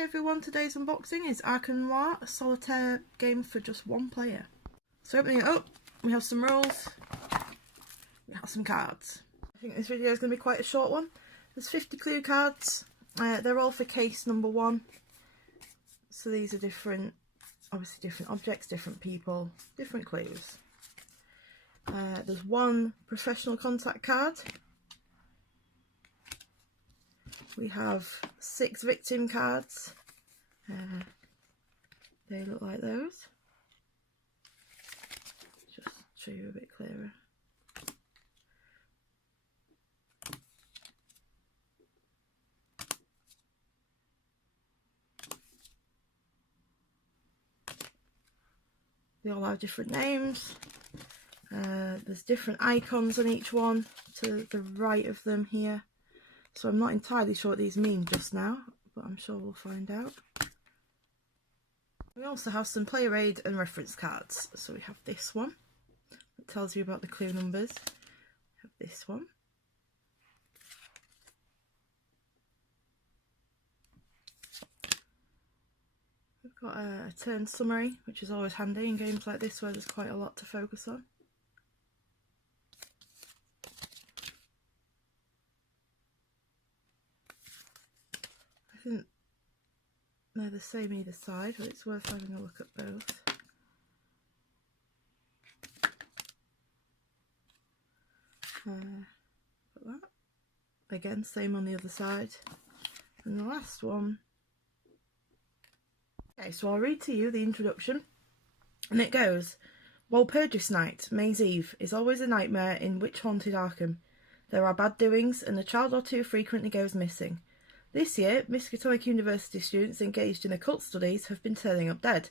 Hi everyone, today's unboxing is Arkham Noir, a solitaire game for just one player. So opening it up, we have some rules, we have some cards. I think this video is going to be quite a short one. There's 50 clue cards, they're all for case number 1. So these are different, obviously different objects, different people, different clues. There's one professional contact card. We have 6 victim cards. They look like those. Just show you a bit clearer. They all have different names. There's different icons on each one to the right of them here. So I'm not entirely sure what these mean just now, but I'm sure we'll find out. We also have some player aid and reference cards. So we have this one that tells you about the clue numbers. We have this one. We've got a turn summary, which is always handy in games like this where there's quite a lot to focus on. I think they're the same either side, but it's worth having a look at both. Got that. Again, same on the other side. And the last one. Okay, so I'll read to you the introduction. And it goes, Walpurgis Night, May's Eve, is always a nightmare in witch-haunted Arkham. There are bad doings, and a child or two frequently goes missing. This year, Miskatonic University students engaged in occult studies have been turning up dead.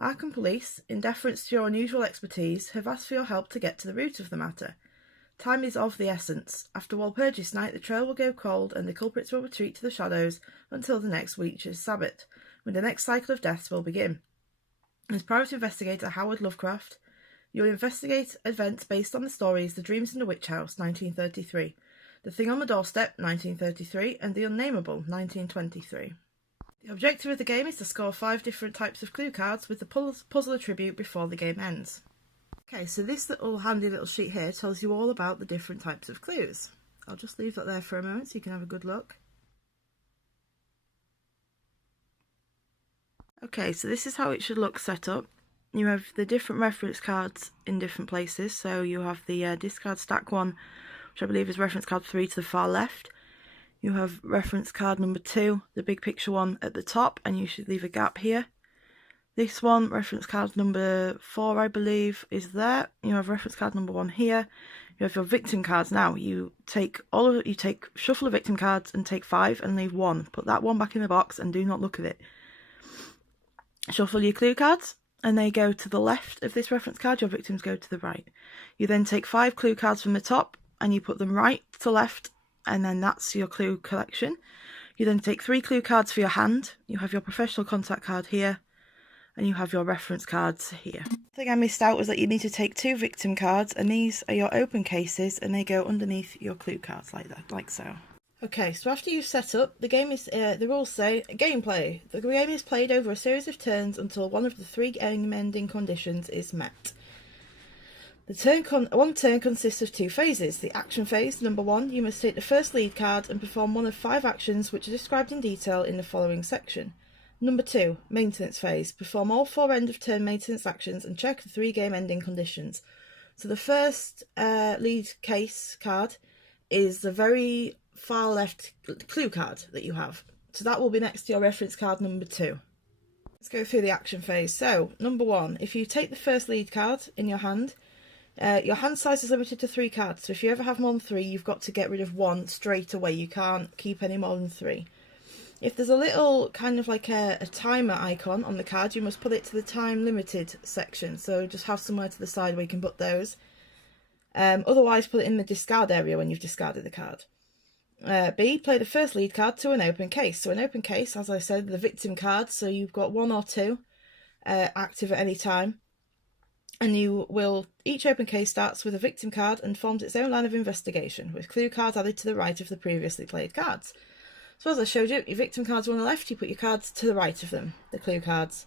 Arkham Police, in deference to your unusual expertise, have asked for your help to get to the root of the matter. Time is of the essence. After Walpurgis Night, the trail will go cold and the culprits will retreat to the shadows until the next witch's Sabbath, when the next cycle of deaths will begin. As private investigator Howard Lovecraft, you will investigate events based on the stories The Dreams in the Witch House, 1933, The Thing on the Doorstep, 1933, and The Unnameable, 1923. The objective of the game is to score 5 different types of clue cards with the puzzle attribute before the game ends. Okay, so this handy little sheet here tells you all about the different types of clues. I'll just leave that there for a moment so you can have a good look. Okay, so this is how it should look set up. You have the different reference cards in different places. So you have the discard stack one, which I believe is reference card 3 to the far left. You have reference card number 2, the big picture one at the top, and you should leave a gap here. This one, reference card number 4, I believe, is there. You have reference card number 1 here. You have your victim cards now. You take shuffle the victim cards and take 5 and leave 1. Put that one back in the box and do not look at it. Shuffle your clue cards, and they go to the left of this reference card. Your victims go to the right. You then take 5 clue cards from the top and you put them right to left, and then that's your clue collection. You then take 3 clue cards for your hand. You have your professional contact card here, and you have your reference cards here. The thing I missed out was that you need to take 2 victim cards, and these are your open cases, and they go underneath your clue cards like that, like so. Okay, so after you've set up, the game is, the rules say, gameplay. The game is played over a series of turns until one of the 3 game-ending conditions is met. One turn consists of 2 phases. The action phase, number 1, you must take the first lead card and perform one of 5 actions which are described in detail in the following section. Number 2, maintenance phase. Perform all 4 end-of-turn maintenance actions and check the 3 game-ending conditions. So the first lead case card is the very far left clue card that you have. So that will be next to your reference card number 2. Let's go through the action phase. So, number 1, if you take the first lead card in your hand size is limited to 3 cards. So if you ever have more than 3, you've got to get rid of 1 straight away. You can't keep any more than 3. If there's a little kind of like a timer icon on the card, you must put it to the time limited section. So just have somewhere to the side where you can put those. Otherwise, put it in the discard area when you've discarded the card. B, play the first lead card to an open case. So an open case, as I said, the victim cards. So you've got 1 or 2 active at any time. And each open case starts with a victim card and forms its own line of investigation, with clue cards added to the right of the previously played cards. So as I showed you, your victim cards are on the left, you put your cards to the right of them, the clue cards.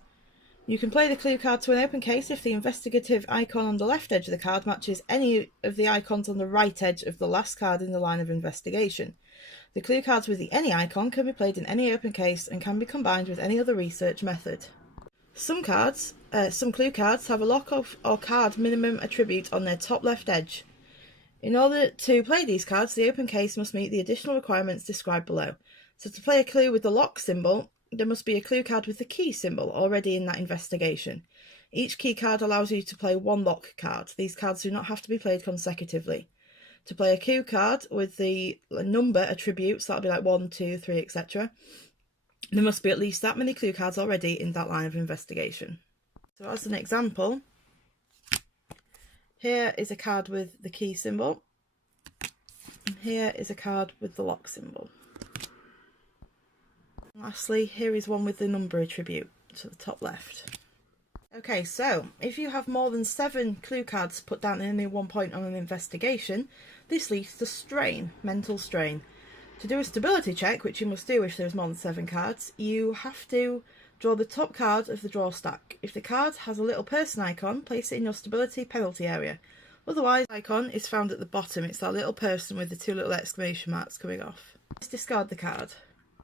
You can play the clue card to an open case if the investigative icon on the left edge of the card matches any of the icons on the right edge of the last card in the line of investigation. The clue cards with the any icon can be played in any open case and can be combined with any other research method. Some clue cards have a lock or card minimum attribute on their top left edge. In order to play these cards, the open case must meet the additional requirements described below. So to play a clue with the lock symbol, there must be a clue card with the key symbol already in that investigation. Each key card allows you to play one lock card. These cards do not have to be played consecutively. To play a clue card with the number attributes, that'll be like 1, 2, 3, etc. There must be at least that many clue cards already in that line of investigation. So as an example, here is a card with the key symbol, and here is a card with the lock symbol. Lastly, here is one with the number attribute to the top left. Okay, so if you have more than 7 clue cards put down at any one point on an investigation, this leads to strain, mental strain. To do a stability check, which you must do if there's more than 7 cards, you have to draw the top card of the draw stack. If the card has a little person icon, place it in your stability penalty area. Otherwise, the icon is found at the bottom. It's that little person with the 2 little exclamation marks coming off. Let's discard the card.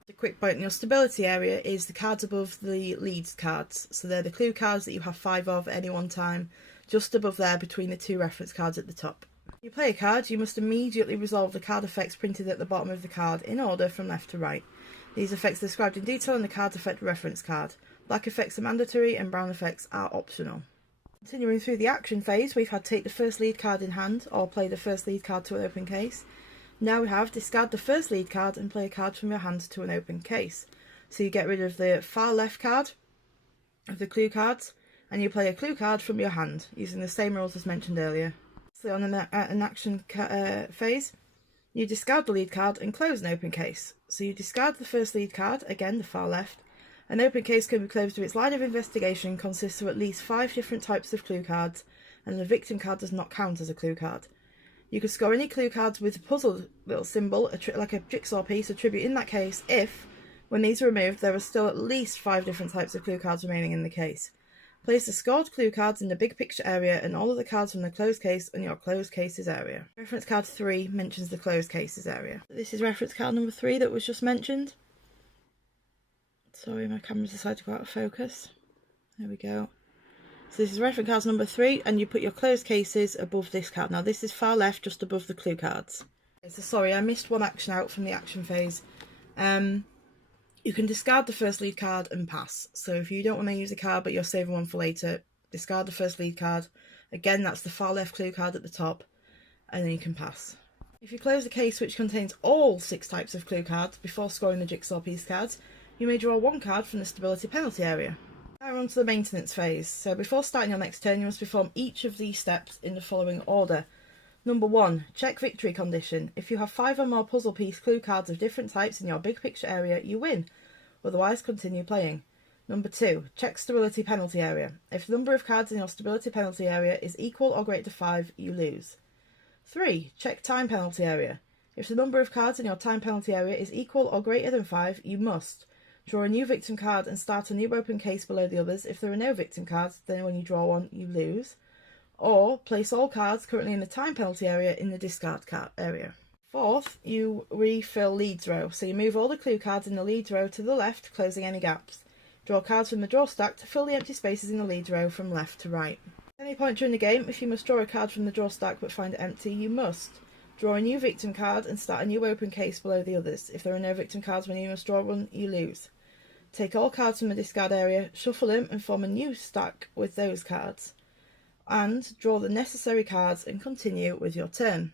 A quick point in your stability area is the cards above the leads cards. So they're the clue cards that you have 5 of at any one time, just above there between the 2 reference cards at the top. When you play a card, you must immediately resolve the card effects printed at the bottom of the card in order from left to right. These effects are described in detail in the card's effect reference card. Black effects are mandatory and brown effects are optional. Continuing through the action phase, we've had take the first lead card in hand or play the first lead card to an open case. Now we have discard the first lead card and play a card from your hand to an open case. So you get rid of the far left card of the clue cards and you play a clue card from your hand using the same rules as mentioned earlier. So on an action phase, you discard the lead card and close an open case. So you discard the first lead card, again the far left. An open case can be closed if its line of investigation consists of at least 5 different types of clue cards and the victim card does not count as a clue card. You can score any clue cards with a puzzle little symbol, like a jigsaw piece, attribute in that case if, when these are removed, there are still at least 5 different types of clue cards remaining in the case. Place the scored clue cards in the big picture area and all of the cards from the closed case in your closed cases area. Reference card 3 mentions the closed cases area. This is reference card number 3 that was just mentioned. Sorry, my camera's decided to go out of focus. There we go. So this is reference card number 3 and you put your closed cases above this card. Now this is far left, just above the clue cards. Okay, so sorry, I missed one action out from the action phase. You can discard the first lead card and pass. So if you don't want to use a card but you're saving one for later, discard the first lead card. Again, that's the far left clue card at the top, and then you can pass. If you close a case which contains all 6 types of clue cards before scoring the jigsaw piece cards, you may draw 1 card from the stability penalty area. Now we're on to the maintenance phase. So before starting your next turn, you must perform each of these steps in the following order. Number 1, check victory condition. If you have 5 or more puzzle piece clue cards of different types in your big picture area, you win. Otherwise, continue playing. Number 2, check stability penalty area. If the number of cards in your stability penalty area is equal or greater to 5, you lose. 3, check time penalty area. If the number of cards in your time penalty area is equal or greater than 5, you must draw a new victim card and start a new open case below the others. If there are no victim cards, then when you draw one, you lose. Or place all cards currently in the time penalty area in the discard card area. 4th, you refill leads row. So you move all the clue cards in the leads row to the left, closing any gaps. Draw cards from the draw stack to fill the empty spaces in the leads row from left to right. At any point during the game, if you must draw a card from the draw stack but find it empty, you must draw a new victim card and start a new open case below the others. If there are no victim cards when you must draw one, you lose. Take all cards from the discard area, shuffle them and form a new stack with those cards. And draw the necessary cards and continue with your turn.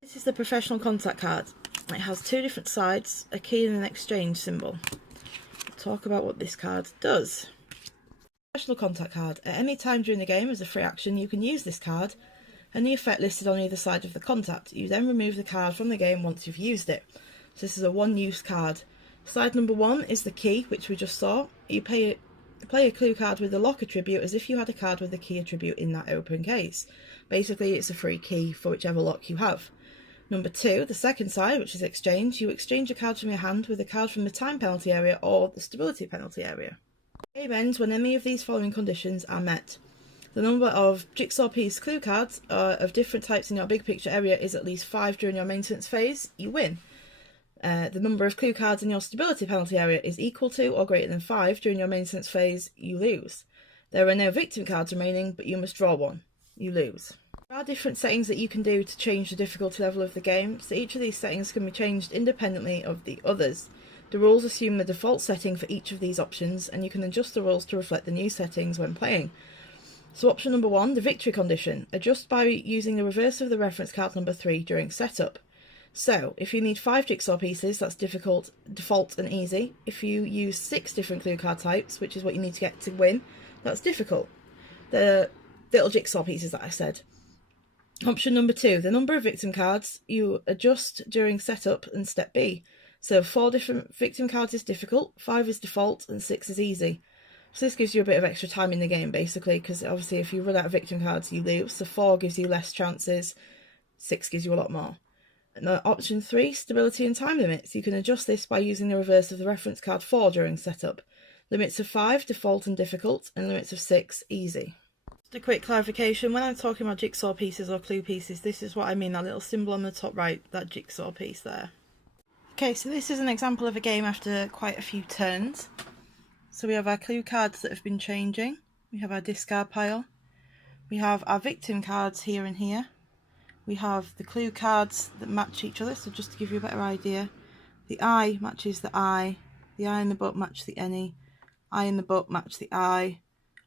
This is the professional contact card. It has 2 different sides, a key and an exchange symbol. I'll talk about what this card does. Professional contact card. At any time during the game as a free action, you can use this card and the effect listed on either side of the contact. You then remove the card from the game once you've used it. So this is a one-use card. Side number 1 is the key, which we just saw. You play a clue card with the lock attribute as if you had a card with the key attribute in that open case. Basically, it's a free key for whichever lock you have. Number 2, the second side, which is exchange. You exchange a card from your hand with a card from the time penalty area or the stability penalty area. The game ends when any of these following conditions are met. The number of jigsaw piece clue cards of different types in your big picture area is at least 5 during your maintenance phase. You win. The number of clue cards in your stability penalty area is equal to or greater than 5 during your maintenance phase. You lose. There are no victim cards remaining, but you must draw one. You lose. There are different settings that you can do to change the difficulty level of the game, so each of these settings can be changed independently of the others. The rules assume the default setting for each of these options, and you can adjust the rules to reflect the new settings when playing. So option number 1, the victory condition. Adjust by using the reverse of the reference card number 3 during setup. So, if you need 5 jigsaw pieces, that's difficult, default and easy. If you use 6 different clue card types, which is what you need to get to win, that's difficult. The little jigsaw pieces that I said. Option number 2, the number of victim cards you adjust during setup and step B. So 4 different victim cards is difficult, 5 is default, and 6 is easy. So this gives you a bit of extra time in the game, basically, because obviously if you run out of victim cards, you lose. So 4 gives you less chances, 6 gives you a lot more. And option 3, stability and time limits. You can adjust this by using the reverse of the reference card 4 during setup. Limits of 5, default and difficult, and limits of 6, easy. Just a quick clarification, when I'm talking about jigsaw pieces or clue pieces, this is what I mean, that little symbol on the top right, that jigsaw piece there. Okay, so this is an example of a game after quite a few turns. So we have our clue cards that have been changing, we have our discard pile, we have our victim cards here and here, we have the clue cards that match each other, so just to give you a better idea, the eye matches the eye and the butt match the any, eye and the butt match the eye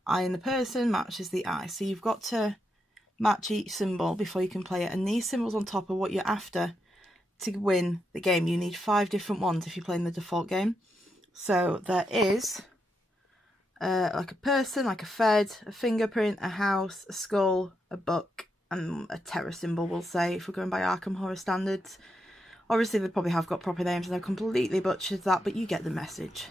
and the person matches the eye. So you've got to match each symbol before you can play it, and these symbols on top are what you're after to win the game. You need 5 different ones if you're playing the default game. So there is like a person, like a Fed, a fingerprint, a house, a skull, a book, and a terror symbol, we'll say, if we're going by Arkham Horror standards. Obviously they probably have got proper names and they've completely butchered that, but you get the message.